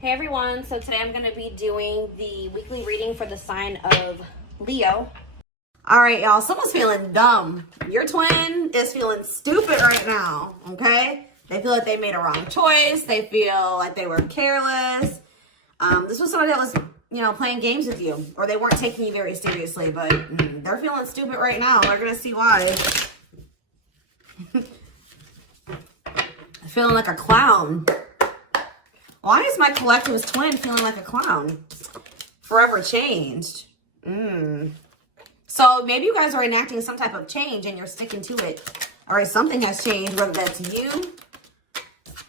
Hey everyone, so today I'm going to be doing the weekly reading for the sign of Leo. All right, y'all, someone's feeling dumb. Your twin is feeling stupid right now, okay? They feel like they made a wrong choice. They feel like they were careless. This was somebody that was, playing games with you, or they weren't taking you very seriously, but they're feeling stupid right now. We're going to see why. Feeling like a clown. Why is my collectivist twin feeling like a clown? Forever changed. So maybe you guys are enacting some type of change and you're sticking to it. All right, something has changed, whether that's you.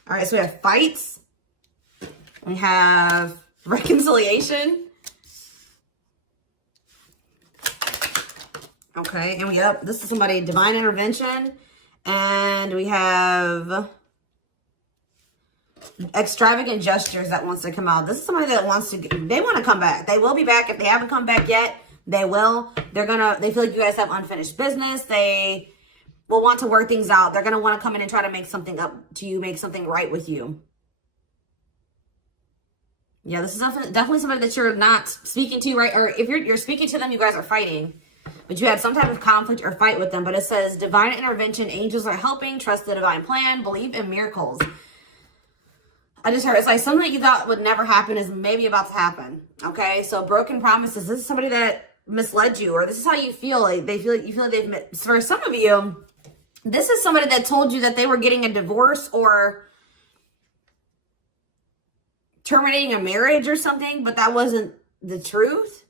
All right, so we have fights. We have reconciliation. Okay, and this is somebody, divine intervention. And we have extravagant gestures that wants to come out. This is somebody that wants to, they want to come back. They will be back. If they haven't come back yet, they will. They feel like you guys have unfinished business. They will want to work things out. They're going to want to come in and try to make something up to you, make something right with you. Yeah, this is definitely somebody that you're not speaking to, right? Or if you're speaking to them, you guys are fighting. But you had some type of conflict or fight with them. But it says, divine intervention, angels are helping, trust the divine plan, believe in miracles. I just heard it's like something that you thought would never happen is maybe about to happen. Okay, so broken promises. This is somebody that misled you, or this is how you feel. Like you feel like they've. For some of you, this is somebody that told you that they were getting a divorce or terminating a marriage or something, but that wasn't the truth.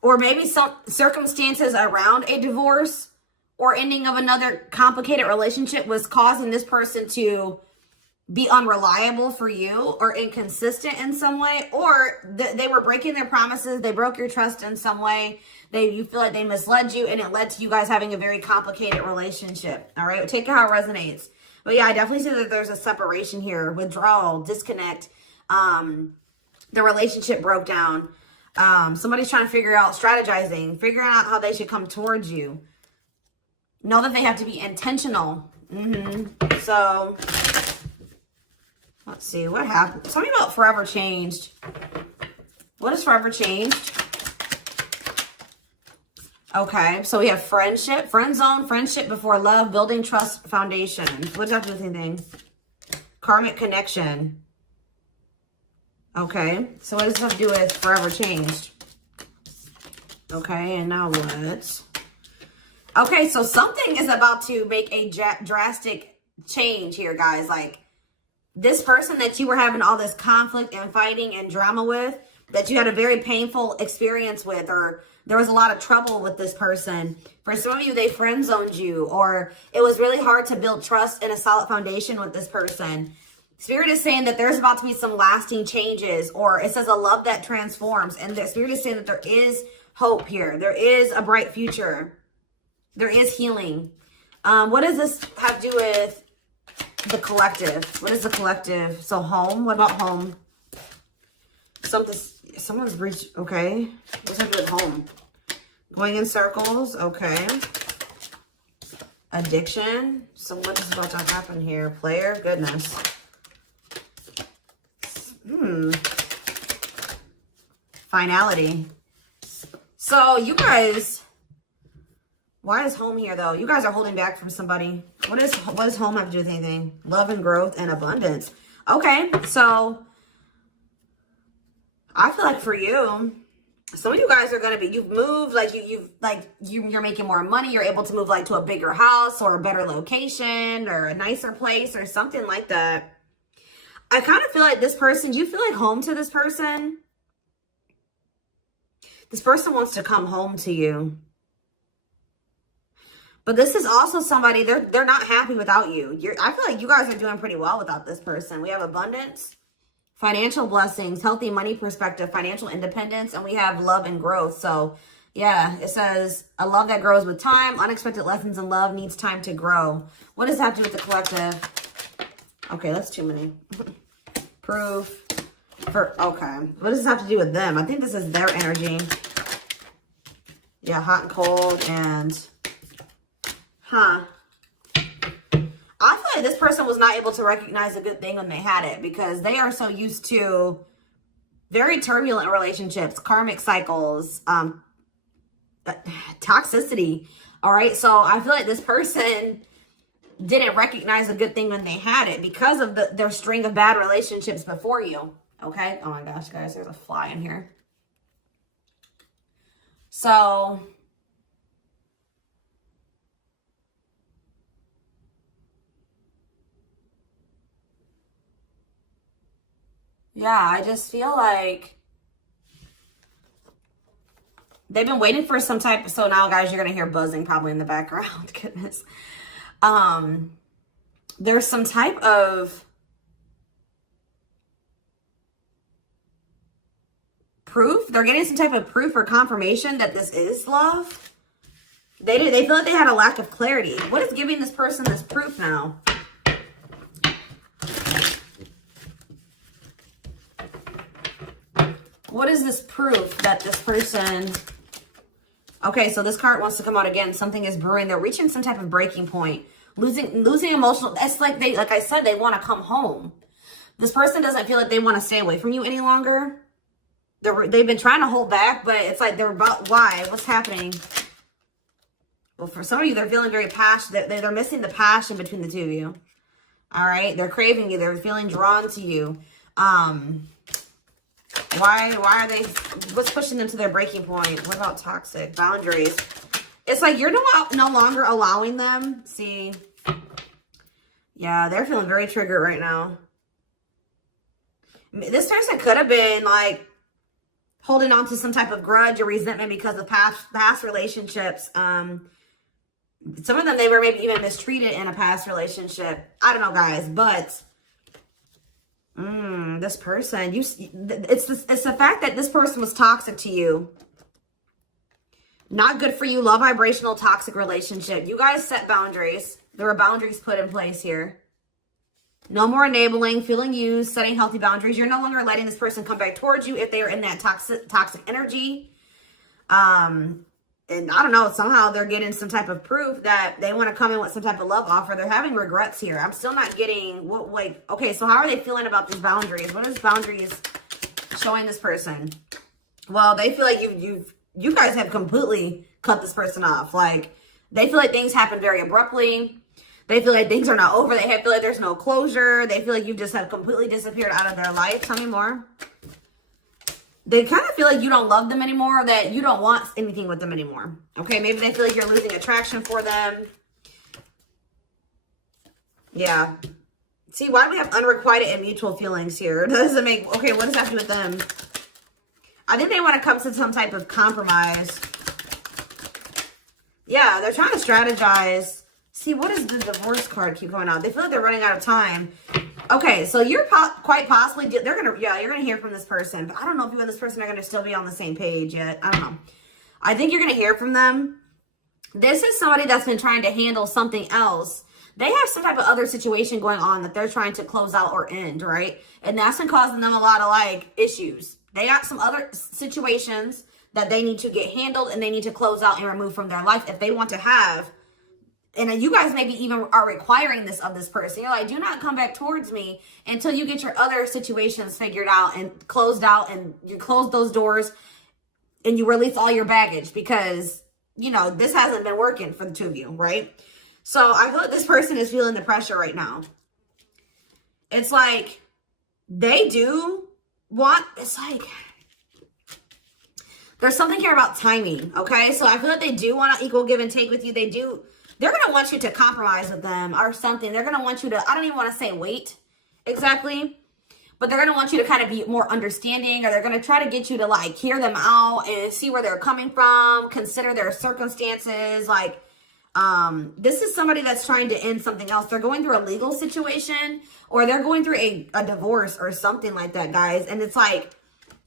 Or maybe some circumstances around a divorce or ending of another complicated relationship was causing this person to be unreliable for you or inconsistent in some way, or they were breaking their promises. They broke your trust in some way. You feel like they misled you and it led to you guys having a very complicated relationship. All right. Take it how it resonates. But yeah, I definitely see that there's a separation here, withdrawal, disconnect. The relationship broke down. Somebody's trying to figure out, strategizing, figuring out how they should come towards you. Know that they have to be intentional. So let's see what happened. Tell me about forever changed. What is forever changed? Okay, so we have friendship, friend zone, friendship before love, building trust foundation. What does that have to do with anything? Karmic connection. Okay, so what does this have to do with forever changed? Okay, and now what? Okay, so something is about to make a drastic change here, guys. Like, this person that you were having all this conflict and fighting and drama with, that you had a very painful experience with, or there was a lot of trouble with this person. For some of you, they friend zoned you, or it was really hard to build trust and a solid foundation with this person. Spirit is saying that there's about to be some lasting changes, or it says a love that transforms. And the Spirit is saying that there is hope here. There is a bright future. There is healing. What does this have to do with the collective? What is the collective? So home. What about home? Someone's reached. Okay. What's that do with home? Going in circles. Okay. Addiction. So what is about to happen here? Player. Goodness. Finality. So you guys. Why is home here, though? You guys are holding back from somebody. What does home have to do with anything? Love and growth and abundance. Okay, so I feel like for you, some of you guys are going to be, you've moved, like you're making more money. You're able to move like to a bigger house or a better location or a nicer place or something like that. I kind of feel like this person, do you feel like home to this person? This person wants to come home to you. But this is also somebody, they're not happy without you. I feel like you guys are doing pretty well without this person. We have abundance, financial blessings, healthy money perspective, financial independence, and we have love and growth. So yeah, it says a love that grows with time. Unexpected lessons in love needs time to grow. What does that have to do with the collective? Okay, that's too many. Proof. Okay. What does this have to do with them? I think this is their energy. Yeah, hot and cold and... I feel like this person was not able to recognize a good thing when they had it because they are so used to Very turbulent relationships, karmic cycles, toxicity. All right. So I feel like this person didn't recognize a good thing when they had it because of their string of bad relationships before you. Okay. Oh my gosh, guys, there's a fly in here. So yeah, I just feel like they've been waiting for some type of, so now guys, you're going to hear buzzing probably in the background. Goodness. There's some type of proof. They're getting some type of proof or confirmation that this is love. They feel like they had a lack of clarity. What is giving this person this proof now? What is this proof that this person... Okay, so this card wants to come out again. Something is brewing. They're reaching some type of breaking point. Losing emotional... It's like they, like I said, they want to come home. This person doesn't feel like they want to stay away from you any longer. They've been trying to hold back, but it's like they're about... Why? What's happening? Well, for some of you, they're feeling very passionate. They're missing the passion between the two of you. All right? They're craving you. They're feeling drawn to you. Why are they, what's pushing them to their breaking point? What about toxic boundaries? It's like you're no longer allowing them. See, yeah, they're feeling very triggered right now. This person could have been like holding on to some type of grudge or resentment because of past relationships. Some of them, they were maybe even mistreated in a past relationship. I don't know, guys, but this person, it's the fact that this person was toxic to you. Not good for you. Low vibrational toxic relationship. You guys set boundaries. There were boundaries put in place here. No more enabling, feeling used, setting healthy boundaries. You're no longer letting this person come back towards you if they are in that toxic energy. And I don't know, somehow they're getting some type of proof that they want to come in with some type of love offer. They're having regrets here. I'm still not getting what, like, okay, so how are they feeling about these boundaries? What is boundaries showing this person? Well, they feel like you guys have completely cut this person off. Like, they feel like things happen very abruptly. They feel like things are not over. They feel like there's no closure. They feel like you just have completely disappeared out of their life. Tell me more. They kind of feel like you don't love them anymore, or that you don't want anything with them anymore. Okay, maybe they feel like you're losing attraction for them. Yeah. See, why do we have unrequited and mutual feelings here? Doesn't make... Okay, what does that have to do with them? I think they want to come to some type of compromise. Yeah, they're trying to strategize. See, what does the divorce card keep going on? They feel like they're running out of time. Okay, so you're quite possibly, you're going to hear from this person. But I don't know if you and this person are going to still be on the same page yet. I don't know. I think you're going to hear from them. This is somebody that's been trying to handle something else. They have some type of other situation going on that they're trying to close out or end, right? And that's been causing them a lot of, like, issues. They got some other situations that they need to get handled and they need to close out and remove from their life if they want to have. And you guys maybe even are requiring this of this person. You're like, do not come back towards me until you get your other situations figured out and closed out, and you close those doors and you release all your baggage, because, you know, this hasn't been working for the two of you, right? So I feel like this person is feeling the pressure right now. It's like they do want, it's like, there's something here about timing, okay? So I feel like they do want to equal give and take with you. They're going to want you to compromise with them or something. They're going to want you to, I don't even want to say wait exactly, but they're going to want you to kind of be more understanding, or they're going to try to get you to, like, hear them out and see where they're coming from, consider their circumstances. Like, this is somebody that's trying to end something else. They're going through a legal situation, or they're going through a divorce or something like that, guys. And it's like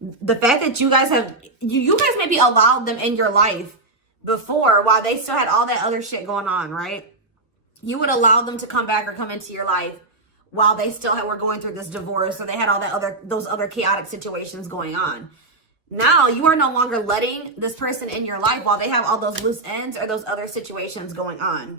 the fact that you guys have, you guys maybe allowed them in your life before while they still had all that other shit going on, right? You would allow them to come back or come into your life while they still were going through this divorce, or they had all that those other chaotic situations going on. Now you are no longer letting this person in your life while they have all those loose ends or those other situations going on.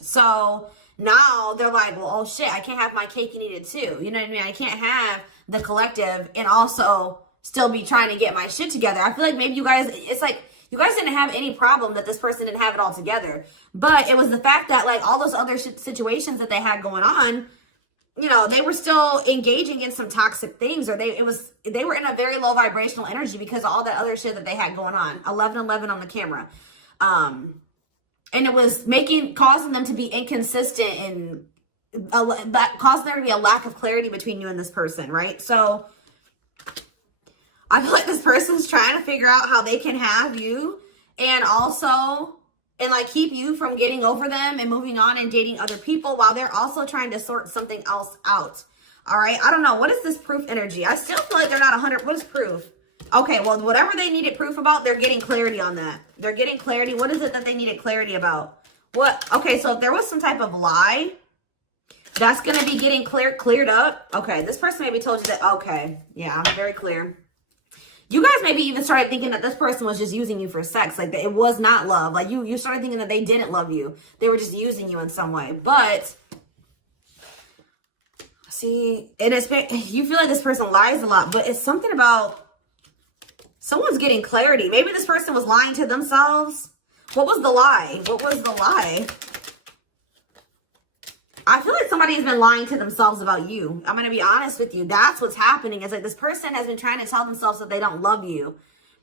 So now they're like, well, oh shit, I can't have my cake and eat it too. You know what I mean? I can't have the collective and also still be trying to get my shit together. I feel like maybe you guys, it's like, you guys didn't have any problem that this person didn't have it all together. But it was the fact that, like, all those other situations that they had going on, you know, they were still engaging in some toxic things, or they were in a very low vibrational energy because of all that other shit that they had going on. 1111 on the camera. And it was causing them to be inconsistent, and that caused there to be a lack of clarity between you and this person, right? So I feel like this person's trying to figure out how they can have you and also, and like keep you from getting over them and moving on and dating other people, while they're also trying to sort something else out. All right. I don't know. What is this proof energy? I still feel like they're not 100. What is proof? Okay. Well, whatever they needed proof about, they're getting clarity on that. They're getting clarity. What is it that they needed clarity about? What? Okay. So if there was some type of lie, that's going to be getting cleared up. Okay. This person maybe told you that. Okay. Yeah, I'm very clear. You guys maybe even started thinking that this person was just using you for sex. Like, that it was not love. Like, you started thinking that they didn't love you. They were just using you in some way. But, see, and you feel like this person lies a lot. But it's something about someone's getting clarity. Maybe this person was lying to themselves. What was the lie? What was the lie? I feel like somebody has been lying to themselves about you. I'm going to be honest with you. That's what's happening. It's like this person has been trying to tell themselves that they don't love you.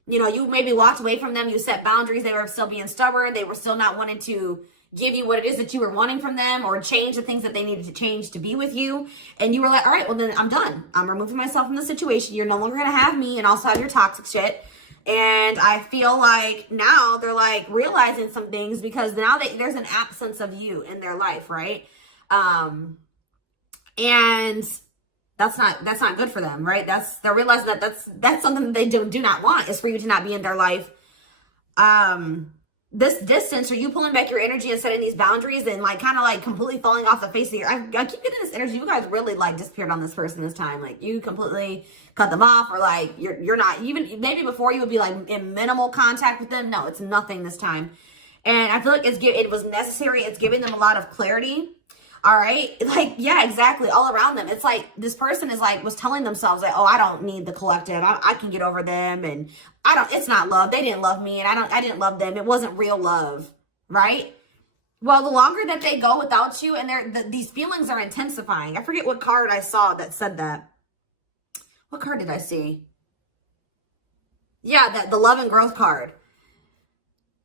You know, you maybe walked away from them. You set boundaries. They were still being stubborn. They were still not wanting to give you what it is that you were wanting from them, or change the things that they needed to change to be with you. And you were like, all right, well, then I'm done. I'm removing myself from the situation. You're no longer going to have me and also have your toxic shit. And I feel like now they're like realizing some things, because now there's an absence of you in their life, right? And that's not good for them, right? They're realizing that that's something that they do not want, is for you to not be in their life. This distance, or you pulling back your energy and setting these boundaries, and like kind of like completely falling off the face of your, I keep getting this energy. You guys really like disappeared on this person this time. Like, you completely cut them off, or like you're not even, maybe before you would be like in minimal contact with them. No, it's nothing this time. And I feel like it was necessary. It's giving them a lot of clarity. All right. Like, yeah, exactly. All around them. It's like this person was telling themselves like, oh, I don't need the collective. I can get over them. And it's not love. They didn't love me, and I didn't love them. It wasn't real love. Right. Well, the longer that they go without you, and these feelings are intensifying. I forget what card I saw that said that. What card did I see? Yeah, the love and growth card.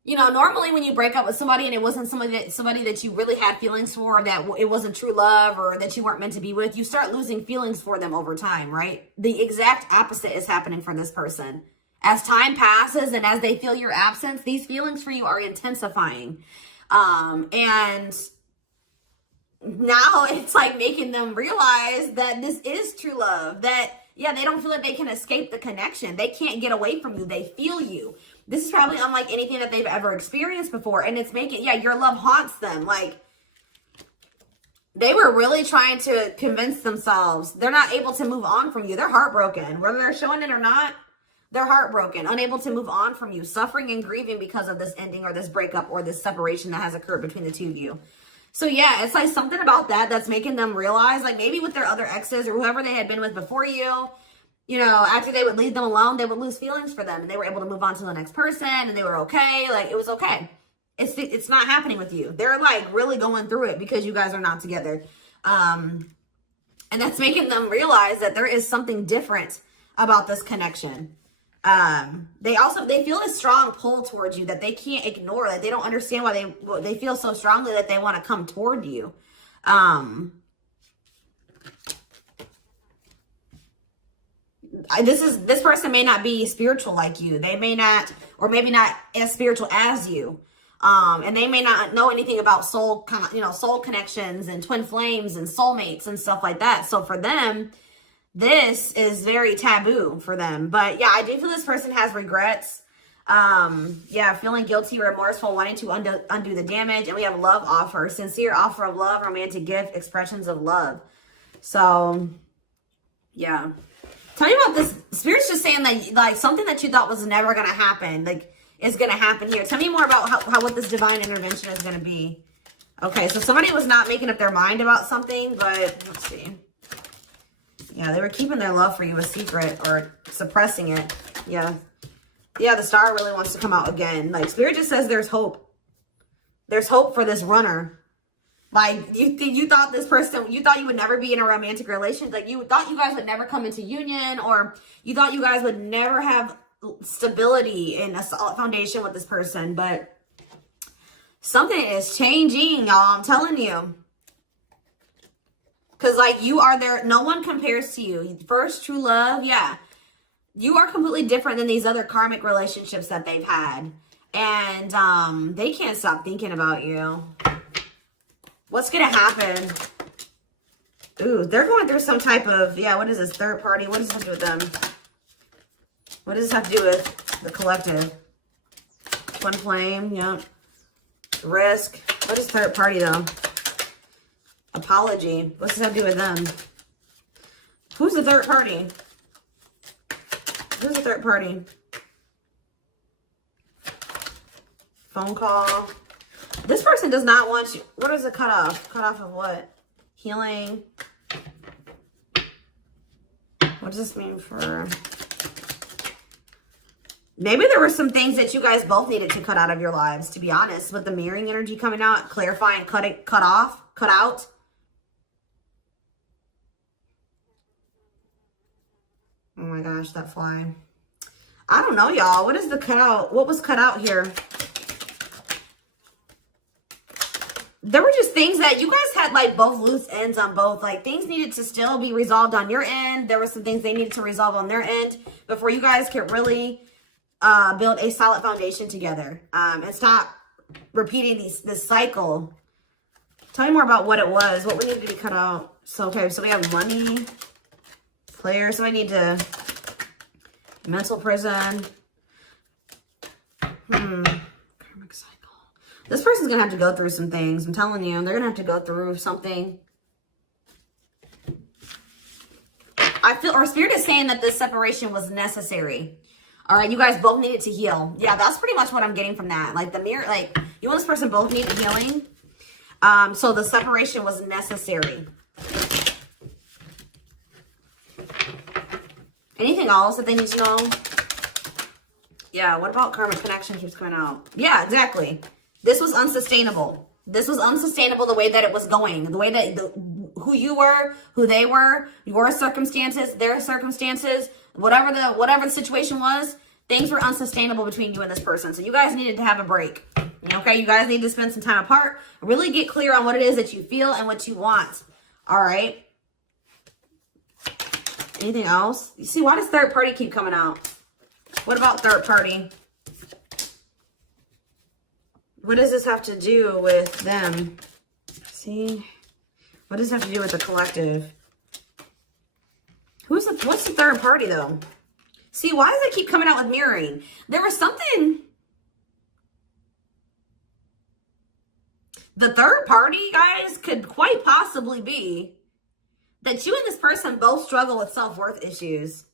You know, normally when you break up with somebody and it wasn't somebody that you really had feelings for, that it wasn't true love, or that you weren't meant to be with, you start losing feelings for them over time, right? The exact opposite is happening for this person. As time passes and as they feel your absence, these feelings for you are intensifying. And now it's like making them realize that this is true love, that, yeah, they don't feel like they can escape the connection. They can't get away from you. They feel you. This is probably unlike anything that they've ever experienced before. And it's making, yeah, your love haunts them. Like, they were really trying to convince themselves they're not able to move on from you. They're heartbroken. Whether they're showing it or not, they're heartbroken, unable to move on from you, suffering and grieving because of this ending, or this breakup, or this separation that has occurred between the two of you. So yeah, it's like something about that's making them realize, like, maybe with their other exes or whoever they had been with before you, you know, after they would leave them alone, they would lose feelings for them, and they were able to move on to the next person, and they were okay. Like, it was okay. It's not happening with you. They're like really going through it because you guys are not together. And that's making them realize that there is something different about this connection. They feel a strong pull towards you that they can't ignore. Like, they don't understand why they feel so strongly that they want to come toward you. This person may not be spiritual like you. They may not, or maybe not as spiritual as you. And they may not know anything about soul connections and twin flames and soulmates and stuff like that. So for them, this is very taboo for them. But yeah, I do feel this person has regrets. Yeah, feeling guilty or remorseful, wanting to undo the damage. And we have love offer, sincere offer of love, romantic gift, expressions of love. So yeah. Tell me about this. Spirit's just saying that, like, something that you thought was never going to happen, like, is going to happen here. Tell me more about what this divine intervention is going to be. Okay, so somebody was not making up their mind about something, but let's see. Yeah, they were keeping their love for you a secret or suppressing it. Yeah. Yeah, the star really wants to come out again. Like, Spirit just says there's hope. There's hope for this runner. Like, you thought this person, you thought you would never be in a romantic relationship. Like, you thought you guys would never come into union, or you thought you guys would never have stability and a solid foundation with this person. But something is changing, y'all. I'm telling you. Because, like, you are there. No one compares to you. First true love, yeah. You are completely different than these other karmic relationships that they've had. And they can't stop thinking about you. What's going to happen? Ooh, they're going through some type of, yeah, what is this? Third party? What does this have to do with them? What does this have to do with the collective? Twin flame, yep. Risk. What is third party, though? Apology. What's this have to do with them? Who's the third party? Who's the third party? Phone call. This person does not want you. What is a cutoff? Cutoff of what? Healing. What does this mean for... Maybe there were some things that you guys both needed to cut out of your lives, to be honest. With the mirroring energy coming out, clarifying, cut out. Oh my gosh, that fly. I don't know, y'all. What is the cutout? What was cut out here? There were just things that you guys had, like, both loose ends on both. Like, things needed to still be resolved on your end. There were some things they needed to resolve on their end before you guys could really build a solid foundation together. And stop repeating this cycle. Tell me more about what it was. What we needed to be cut out. So, okay, so we have money. Player. So I need to... Mental prison. Karmic cycle. This person's going to have to go through some things. I'm telling you. They're going to have to go through something. I feel, or Spirit is saying that this separation was necessary. All right. You guys both needed to heal. Yeah, that's pretty much what I'm getting from that. Like, the mirror, like, you and this person both needed healing. So the separation was necessary. Anything else that they need to know? Yeah, what about karmic connection keeps coming out? Yeah, exactly. This was unsustainable. This was unsustainable the way that it was going. The way that, who you were, who they were, your circumstances, their circumstances, whatever the situation was, things were unsustainable between you and this person. So you guys needed to have a break. Okay, you guys need to spend some time apart. Really get clear on what it is that you feel and what you want. All right. Anything else? You see, why does third party keep coming out? What about third party? What does this have to do with them? See? What does this have to do with the collective? What's the third party, though? See, why does it keep coming out with mirroring? There was something... The third party, guys, could quite possibly be that you and this person both struggle with self-worth issues.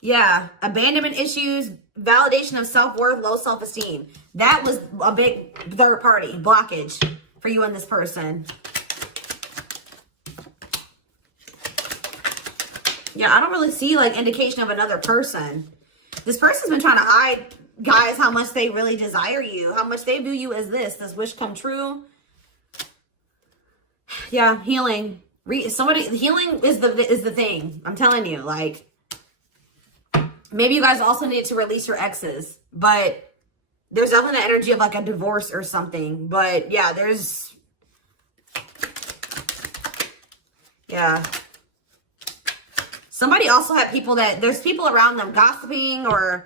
Yeah, abandonment issues, validation of self-worth, low self-esteem. That was a big third party blockage for you and this person. Yeah, I don't really see, like, indication of another person. This person's been trying to hide, guys, how much they really desire you, how much they view you as this wish come true. Yeah, healing. Healing is the thing. I'm telling you, like, maybe you guys also need to release your exes, but there's definitely the energy of, like, a divorce or something. But yeah, yeah. Somebody also had people there's people around them gossiping, or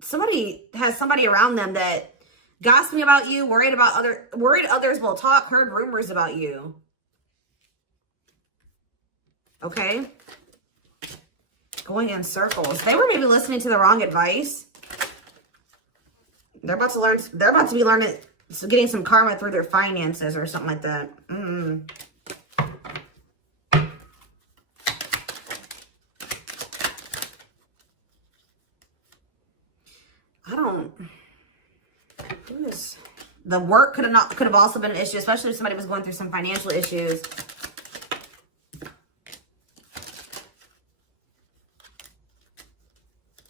somebody has somebody around them that gossiping about you, worried others will talk, heard rumors about you. Okay. Going in circles. They were maybe listening to the wrong advice. They're about to be learning, getting some karma through their finances or something like that. The work could have also been an issue, especially if somebody was going through some financial issues.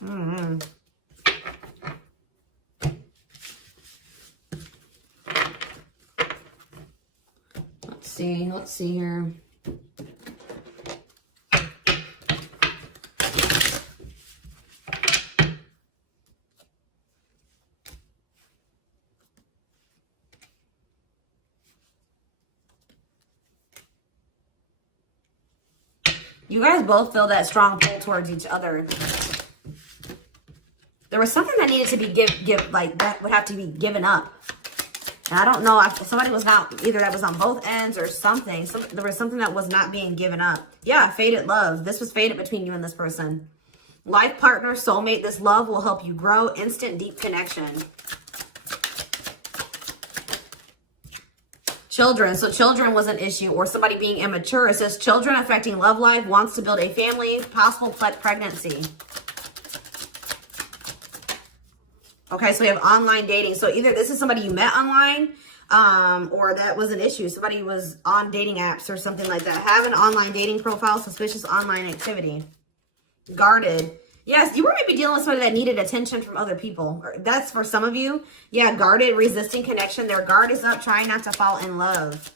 Mm-hmm. Let's see here. You guys both feel that strong pull towards each other. There was something that needed to be like that would have to be given up. And I don't know if somebody was not, either that was on both ends or something. There was something that was not being given up. Yeah, fated love. This was fated between you and this person. Life partner, soulmate. This love will help you grow. Instant, deep connection. Children. So children was an issue, or somebody being immature. It says children affecting love life, wants to build a family, possible pregnancy. Okay, so we have online dating. So either this is somebody you met online, or that was an issue. Somebody was on dating apps or something like that. Have an online dating profile, suspicious online activity. Guarded. Yes, you were maybe dealing with somebody that needed attention from other people. That's for some of you. Yeah, guarded, resisting connection. Their guard is up, trying not to fall in love.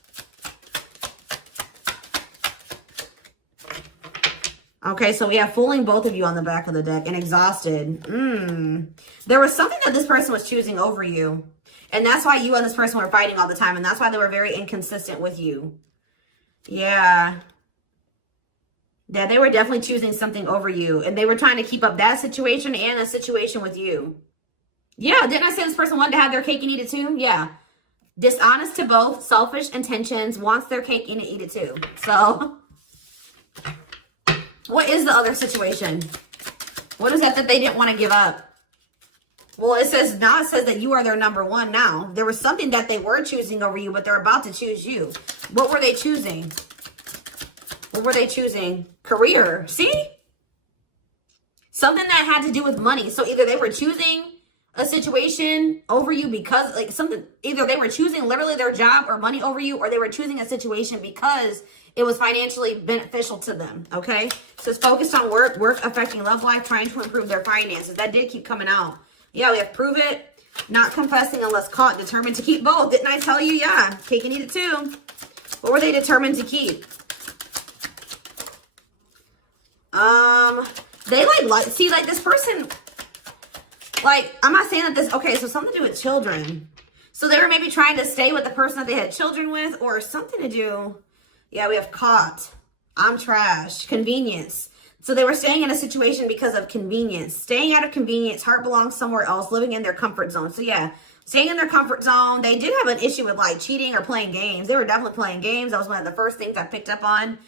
Okay, so we have fooling both of you on the back of the deck and exhausted. There was something that this person was choosing over you. And that's why you and this person were fighting all the time. And that's why they were very inconsistent with you. Yeah. Yeah, they were definitely choosing something over you. And they were trying to keep up that situation and a situation with you. Yeah, didn't I say this person wanted to have their cake and eat it too? Yeah. Dishonest to both, selfish intentions, wants their cake and eat it too. So, what is the other situation? What is that they didn't want to give up? Well, it says that you are their number one now. There was something that they were choosing over you, but they're about to choose you. What were they choosing? What were they choosing? Career. See? Something that had to do with money. So either they were choosing a situation over you because like something, either they were choosing literally their job or money over you, or they were choosing a situation because it was financially beneficial to them. Okay. So it's focused on work affecting love life, trying to improve their finances. That did keep coming out. Yeah, we have prove it, not confessing unless caught, determined to keep both. Didn't I tell you? Yeah, cake and eat it too. What were they determined to keep? They see, like this person, like, I'm not saying that this, okay, so something to do with children. So they were maybe trying to stay with the person that they had children with, or something to do. Yeah, we have caught. I'm trash. Convenience. So they were staying in a situation because of convenience. Staying out of convenience. Heart belongs somewhere else. Living in their comfort zone. So yeah, staying in their comfort zone. They did have an issue with like cheating or playing games. They were definitely playing games. That was one of the first things I picked up on.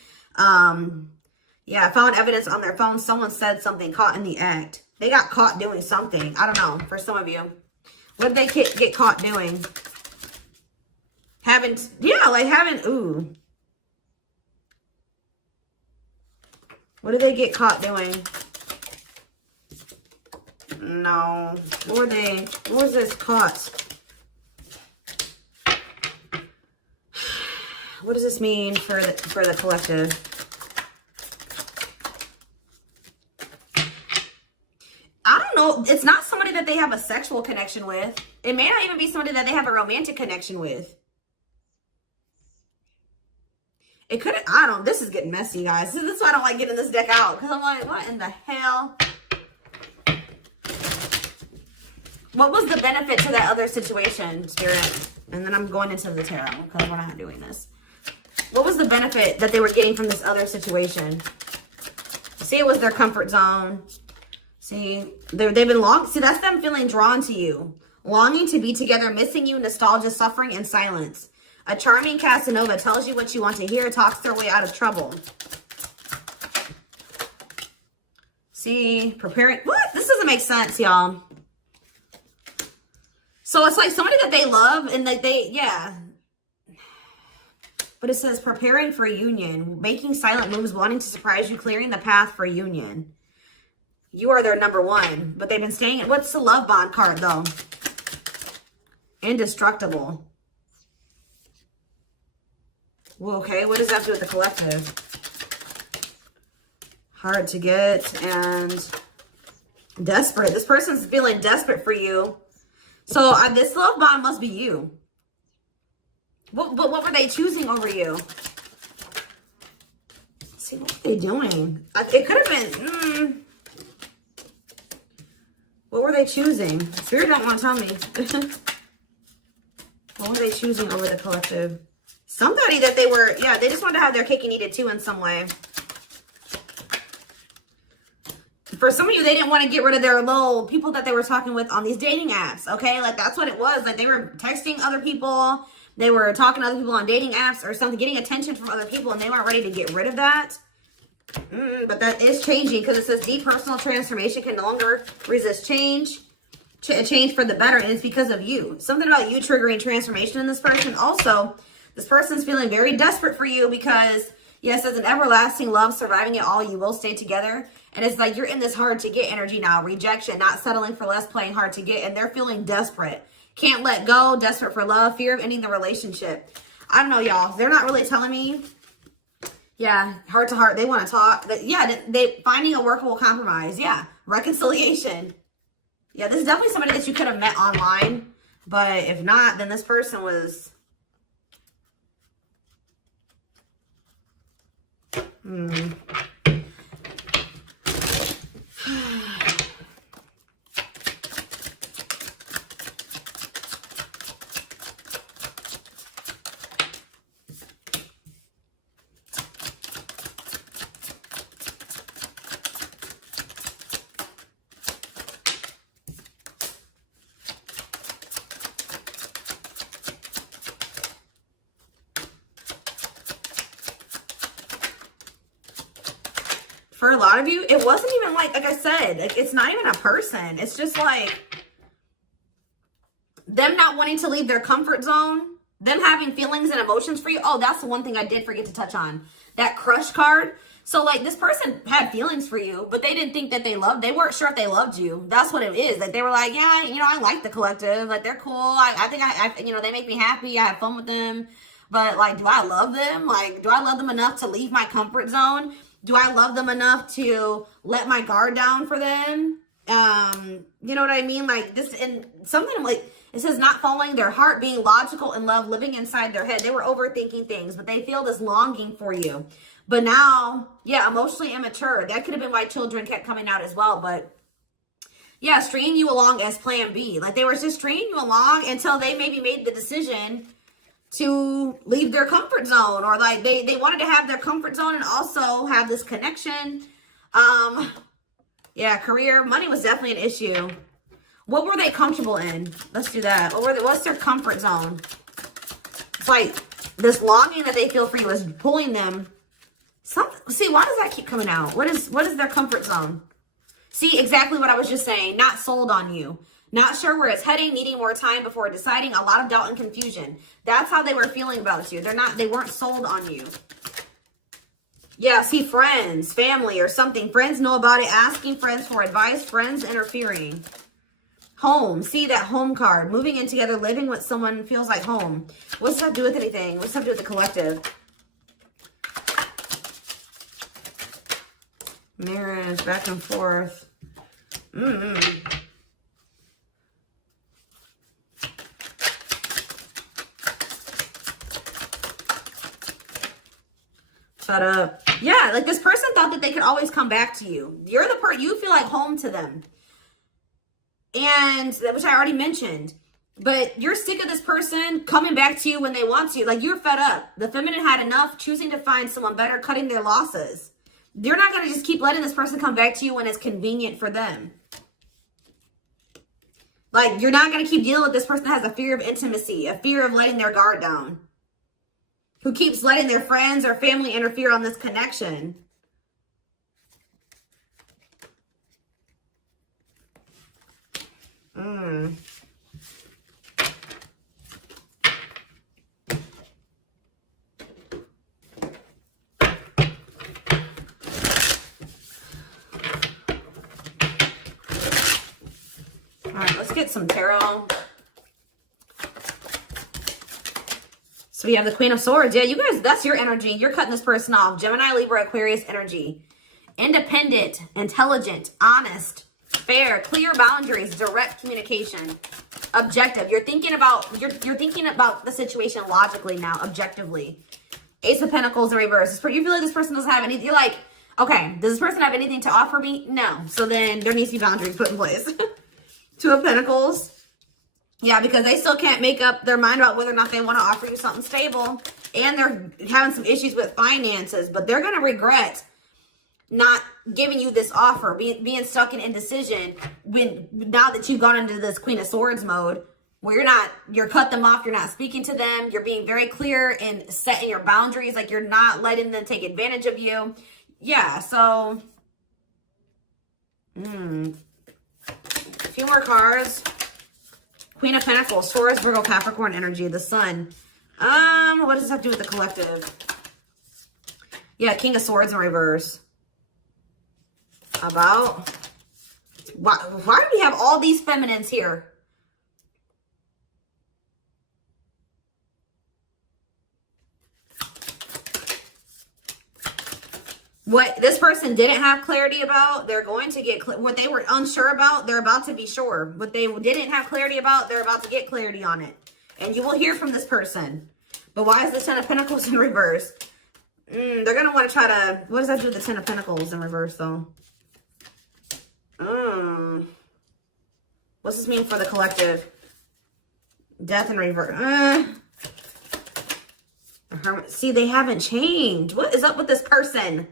Yeah, I found evidence on their phone. Someone said something, caught in the act. They got caught doing something. I don't know, for some of you. What did they get caught doing? Ooh. What did they get caught doing? No. What was this caught? What does this mean for the collective? I don't know. It's not somebody that they have a sexual connection with. It may not even be somebody that they have a romantic connection with. It could, I don't know. This is getting messy, guys. This is why I don't like getting this deck out. Because I'm like, what in the hell? What was the benefit to that other situation, Spirit? And then I'm going into the tarot because we're not doing this. What was the benefit that they were getting from this other situation? See, it was their comfort zone. See, they've been see, that's them feeling drawn to you. Longing to be together, missing you, nostalgia, suffering, and silence. A charming Casanova tells you what you want to hear, talks their way out of trouble. See, preparing. What? This doesn't make sense, y'all. So it's like somebody that they love and that yeah. But it says preparing for a union, making silent moves, wanting to surprise you, clearing the path for union. You are their number one, but they've been staying. What's the love bond card, though? Indestructible. Well, okay, what does that have to do with the collective? Hard to get, and Desperate. This person's feeling desperate for you. So this love bond must be you. What were they choosing over you? Let's see, what were they doing? It could have been... What were they choosing? Spirit don't want to tell me. What were they choosing over the collective? Somebody that they were... Yeah, they just wanted to have their cake and eat it too in some way. For some of you, they didn't want to get rid of their little people that they were talking with on these dating apps, okay? Like, that's what it was. Like, they were texting other people. They were talking to other people on dating apps or something, getting attention from other people, and they weren't ready to get rid of that. But that is changing because it says deep personal transformation can no longer resist change. Change for the better, and it's because of you. Something about you triggering transformation in this person. Also, this person's feeling very desperate for you because, yes, as an everlasting love, surviving it all, you will stay together. And it's like you're in this hard to get energy now. Rejection, not settling for less, playing hard to get. And they're feeling desperate. Can't let go, desperate for love, fear of ending the relationship. I don't know, y'all. They're not really telling me. Yeah, heart to heart. They want to talk. Yeah, they finding a workable compromise. Yeah, reconciliation. Yeah, this is definitely somebody that you could have met online. But if not, then this person was... For a lot of you, it wasn't even like I said, like, it's not even a person. It's just like them not wanting to leave their comfort zone, them having feelings and emotions for you. Oh, that's the one thing I did forget to touch on. That crush card. So, like, this person had feelings for you, but they didn't think that they weren't sure if they loved you. That's what it is. Like, they were like, yeah, you know, I like the collective. Like, they're cool. I think you know, they make me happy. I have fun with them. But, like, do I love them? Like, do I love them enough to leave my comfort zone? Do I love them enough to let my guard down for them? You know what I mean? Like, this, and something like, it says not following their heart, being logical in love, living inside their head. They were overthinking things, but they feel this longing for you. But now, yeah, emotionally immature. That could have been why children kept coming out as well. But yeah, stringing you along as plan B. Like, they were just stringing you along until they maybe made the decision to leave their comfort zone, or like they wanted to have their comfort zone and also have this connection. Yeah, career, money was definitely an issue. What were they comfortable in? Let's do that. What's their comfort zone? It's like this longing that they feel for you is pulling them. See, why does that keep coming out? What is their comfort zone? See, exactly what I was just saying. Not sold on you. Not sure where it's heading, needing more time before deciding, a lot of doubt and confusion. That's how they were feeling about you. They weren't sold on you. Yeah, see, friends, family or something. Friends know about it, asking friends for advice, friends interfering. Home, see that home card. Moving in together, living with someone feels like home. What's that do with anything? What's that do with the collective? Marriage, back and forth. Shut up. Yeah, like this person thought that they could always come back to you. You're the person, you feel like home to them. And, which I already mentioned. But you're sick of this person coming back to you when they want to. Like, you're fed up. The feminine had enough, choosing to find someone better, cutting their losses. You're not going to just keep letting this person come back to you when it's convenient for them. Like, you're not going to keep dealing with this person that has a fear of intimacy, a fear of letting their guard down, who keeps letting their friends or family interfere on this connection. All right, let's get some tarot. So we have the Queen of Swords. Yeah, you guys, that's your energy. You're cutting this person off. Gemini, Libra, Aquarius energy. Independent, intelligent, honest, fair, clear boundaries, direct communication, objective. You're thinking about the situation logically now, objectively. Ace of Pentacles in reverse. You feel like this person doesn't have anything. You're like, okay, does this person have anything to offer me? No. So then there needs to be boundaries put in place. Two of Pentacles. Yeah, because they still can't make up their mind about whether or not they want to offer you something stable. And they're having some issues with finances, but they're going to regret not giving you this offer, being stuck in indecision now that you've gone into this Queen of Swords mode where you're cut them off, you're not speaking to them, you're being very clear and setting your boundaries, like you're not letting them take advantage of you. Yeah, so, a few more cards. Queen of Pentacles, Taurus, Virgo, Capricorn energy, the Sun. What does this have to do with the collective? Yeah, King of Swords in reverse. About, why do we have all these feminines here? What this person didn't have clarity about, they're going to get, what they were unsure about, they're about to be sure. What they didn't have clarity about, they're about to get clarity on it. And you will hear from this person. But why is the Ten of Pentacles in reverse? They're going to want to try to, what does that do with the Ten of Pentacles in reverse though? What's this mean for the collective? Death in reverse. See, they haven't changed. What is up with this person?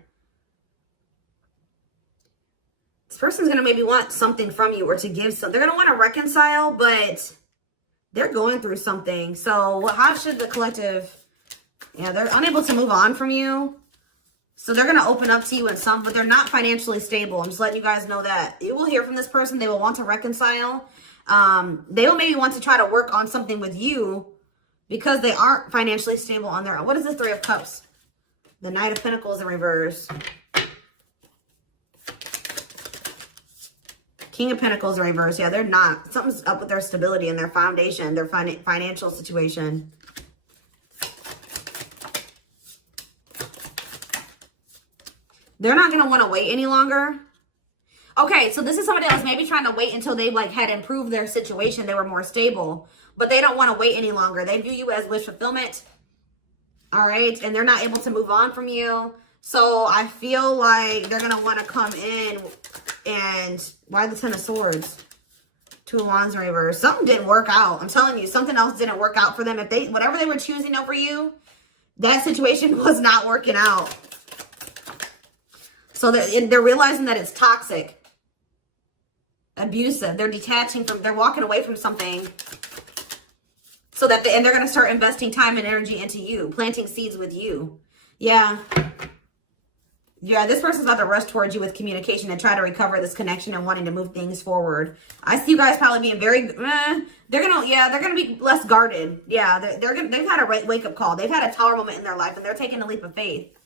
This person's going to maybe want something from you or to give something. They're going to want to reconcile, but they're going through something. So how should the collective... Yeah, they're unable to move on from you. So they're going to open up to you in some, but they're not financially stable. I'm just letting you guys know that. You will hear from this person. They will want to reconcile. They will maybe want to try to work on something with you because they aren't financially stable on their own. What is the Three of Cups? The Knight of Pentacles in reverse. King of Pentacles in reverse. Yeah, they're not. Something's up with their stability and their foundation, their financial situation. They're not going to want to wait any longer. Okay, so this is somebody else maybe trying to wait until they had improved their situation. They were more stable. But they don't want to wait any longer. They view you as wish fulfillment. All right? And they're not able to move on from you. So I feel like they're going to want to come in and... Why the Ten of Swords? Two of Wands in reverse. Something didn't work out. I'm telling you, something else didn't work out for them. Whatever they were choosing over you, that situation was not working out. So they're realizing that it's toxic, abusive. They're detaching from, they're walking away from something. So that, and they're going to start investing time and energy into you, planting seeds with you. Yeah. Yeah, this person's about to rush towards you with communication and try to recover this connection and wanting to move things forward. I see you guys probably being very, they're going to be less guarded. Yeah, they've had a wake-up call. They've had a tower moment in their life and they're taking a leap of faith.